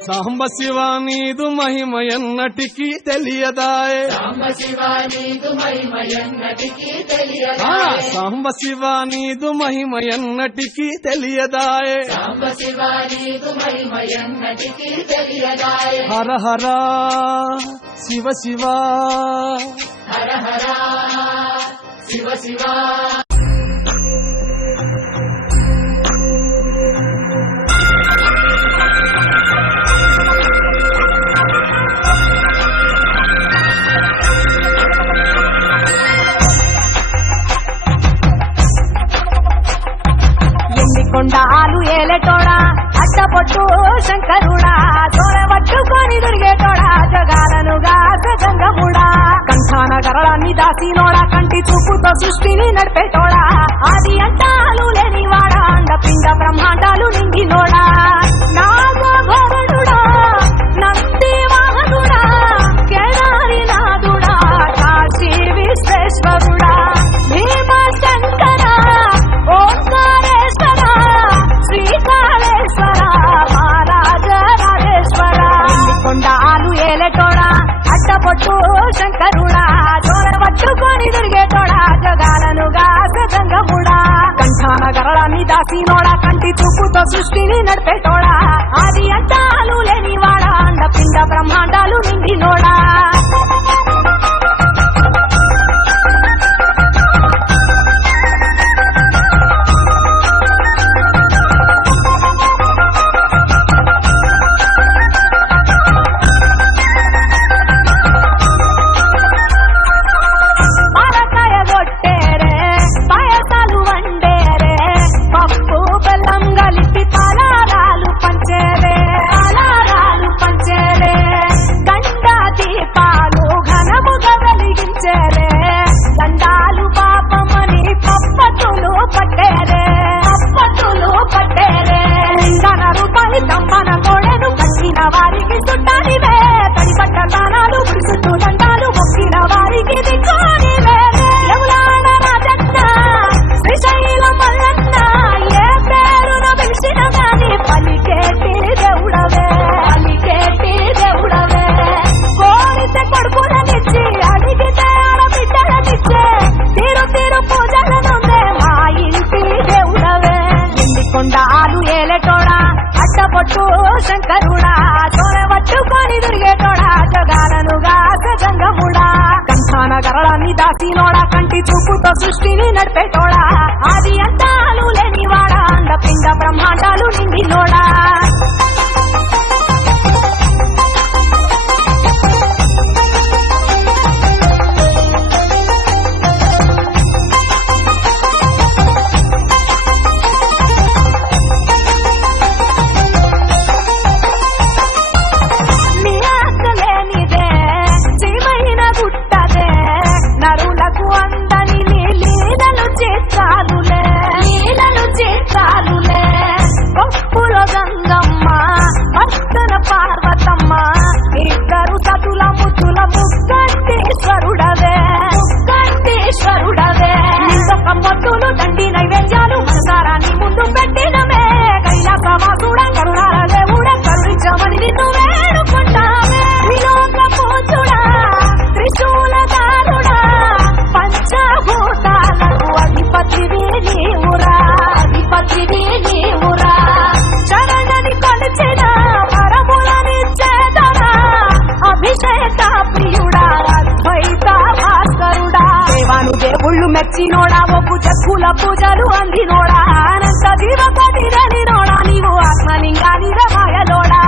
సాంబ శివ నీదు మహిమ ఎన్నటికీ తెలియదాయే సాంబ శివ నీదు మహిమ ఎన్నటికీ తెలియదాయే సాంబ శివ నీదు మహిమ ఎన్నటికీ తెలియదాయే సాంబ శివ నీదు మహిమ ఎన్నటికీ తెలియదాయే హర హర శివ శివ హర హర శివ శివ కొండాలు ఏలేటోడా అట్టపొట్టు శంకరుడా తోరవట్టుకొని తిరిగేటోడా జగాలను గంగముడా కంఠాన గరళాన్ని దాసినోడా కంటి చూపుతో సృష్టిని నడిపేటోడా ఆది అంటాలు లేనివాడా అండపిండ బ్రహ్మాండాలు నిండినోడా నాగభరణుడా నంది వాహనుడా కేదారి నాథుడా కాశీ విశ్వేశ్వరుడా భీమ శంకర ఓంకారేశ్వర శ్రీకాళేశ్వర మహారాజరాజేశ్వర కొండాలు ఏలేటోడా అట్టపొట్టు శంకరుడా తోరవట్టుకొని తిరిగేటోడా జగాలను గంగముడా కంఠాన గరళాన్ని దాసినోడా కంటి చూపుతో సృష్టిని నడిపేటోడా ఆది అంటాలు లేనివాడా అండపిండ బ్రహ్మాండాలు నిండినోడా వారికి చుట్టానివే తడి పట్ట తానాలు చుట్టూ దండాలు మొక్కిన వారికి దిక్కునివే యములాడ రాజన్న శ్రీశైల మల్లన్న ఏ పేరున పిలిచిన గాని పలికేటి దేవుడవే కోరితే కొడుకులనిచ్చి అడిగితే ఆడబిడ్డలనిచ్చే తీరు తీరు పూజలనుందే మా ఇంటి దేవుడవే ఎండి కొండాలు ఏలేటోడా అట్టపొట్టు శంకరుడా తోరవట్టుకొని తిరిగేటోడా జగాలను గంగముడా కంఠాన గరళాన్ని దాసినోడా కంటి చూపుతో సృష్టిని నడిపేటోడా ఆది అంటాలు లేనివాడా అండపిండ బ్రహ్మాండాలు నిండినోడా మెచ్చినోడా ఒప్పు జక్కుల పూజలు అందినోడా అనంత జీవపతి రనినోడా నీవు ఆత్మలింగాని రమాయలోడా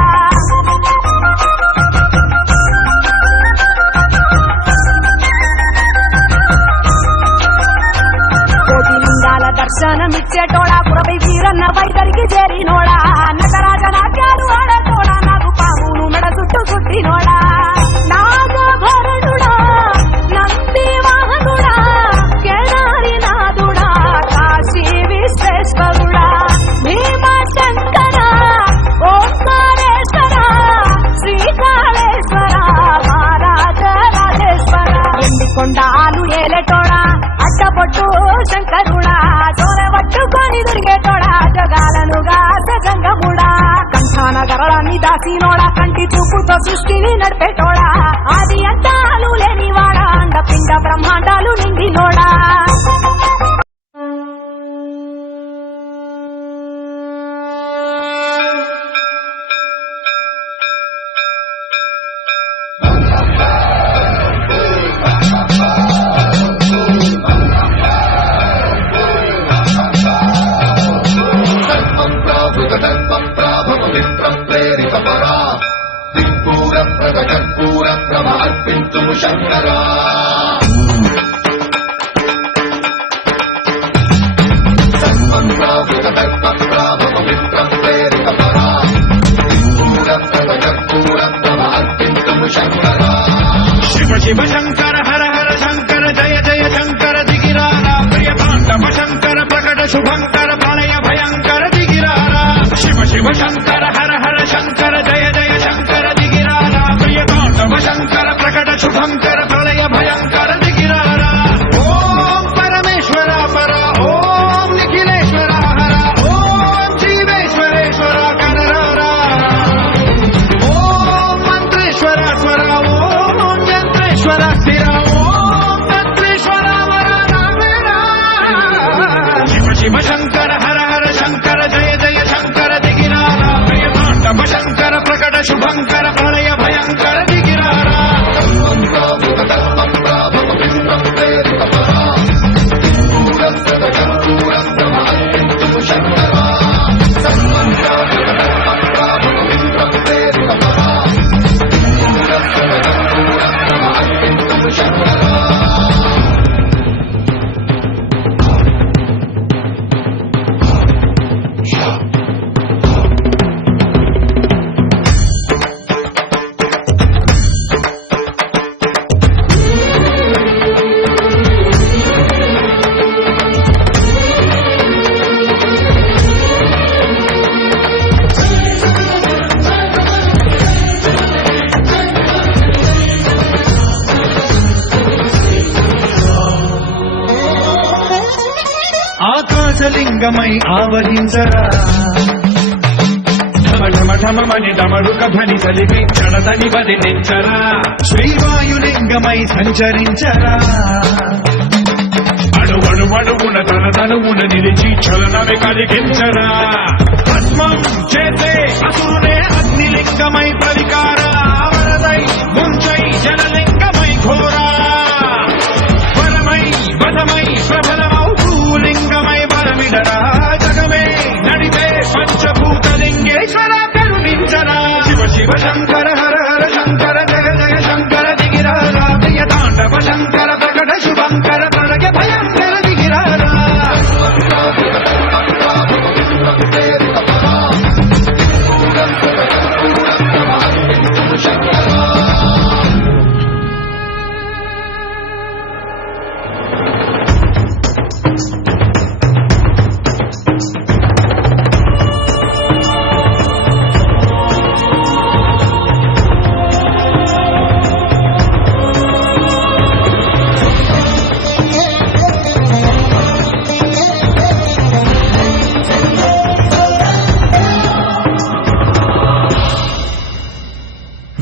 కోటి లింగాల దర్శనమిచ్చేటోడా పురపై వీరన్న వైదరికి చేరినోడా నటరాజ నాట్యాలు ఆడటోడా నాకు పామును మెడ చుట్టూ చుట్టినోడా నాగభరణుడా నంది వాహనుడా కేదారి నాథుడా కాశీ విశ్వేశ్వరుడా కాసినోడా కంటి చూపుతో సృష్టిని నడిపేటోడా ఆది అంతాలు లేనివాడా అండపిండ బ్రహ్మాండాలు నిండినోడా శంకరా శివ శివ శంకర హర హర శంకర జయ జయ శంకర దిగిరారా ప్రియ తాండవ శంకర ప్రకట శుభంకర ప్రళయ భయంకర దిగిరారా శివ శివ శంకర హర హర శంకర జయ జయ శంకర దిగిరారా ప్రియ తాండవ శంకర ప్రకట శుభంకర ప్రళయ భయంకర దిగిరారా ఓం పరమేశ్వర పర ఓం నిఖిలేశ్వర హర ఓం జీవేశ్వరేశ్వర కనరారా ఓం మంత్రేశ్వర స్వర ఓం యంత్రేశ్వర స్థిర ఓం తంత్రేశ్వర వర రామేరా శివ శివ శంకర హర హర శంకర జయ జయ శంకర దిగిరారా ప్రియ తాండవ శంకర ప్రకట శుభంకర ప్రళయ భయంకర దిగిరారా ఆకాశలింగమై ఆవహించరా ఢమఢమఢమని డమడుక ధ్వని సలిపి చడదని వదిలించరా శ్రీవాయులింగమై సంచరించరా అణువణువున తన తనువున నిలిచి చలనమే కలిగించరా పద్మం చేసే అసురునే అగ్నిలింగమై ప్రవికారా వరదై ముంచై జలలింగమై ఘోరా వరమై వదమై ప్రబలమౌ భూలింగమై వరమిడరా జగమే నడిపే పంచభూతలింగేశ్వర కరుణించరా శివ శివ శంకర హర హర శంకర జయ జయ శంకర దిగిరారా ప్రియ తాండవ శంకర ప్రకట శుభంకర ప్రళయ భయంకర దిగిరారా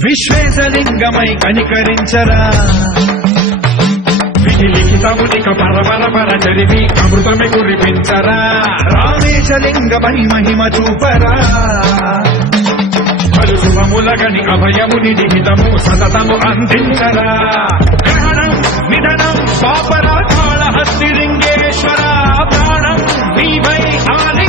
విశ్వేశలింగమై కనికరించరా విధి లిఖితమునిక పరపర పర చరివి అమృతమి కురిపించరా రామేశలింగమై మహిమ చూపరా పలు శుభములగని అభయముని నిహితము సతతము అందించరా గ్రహణం నిధనం పాపరా కాళహస్తి లింగేశ్వర ప్రాణం నీవై ఆలి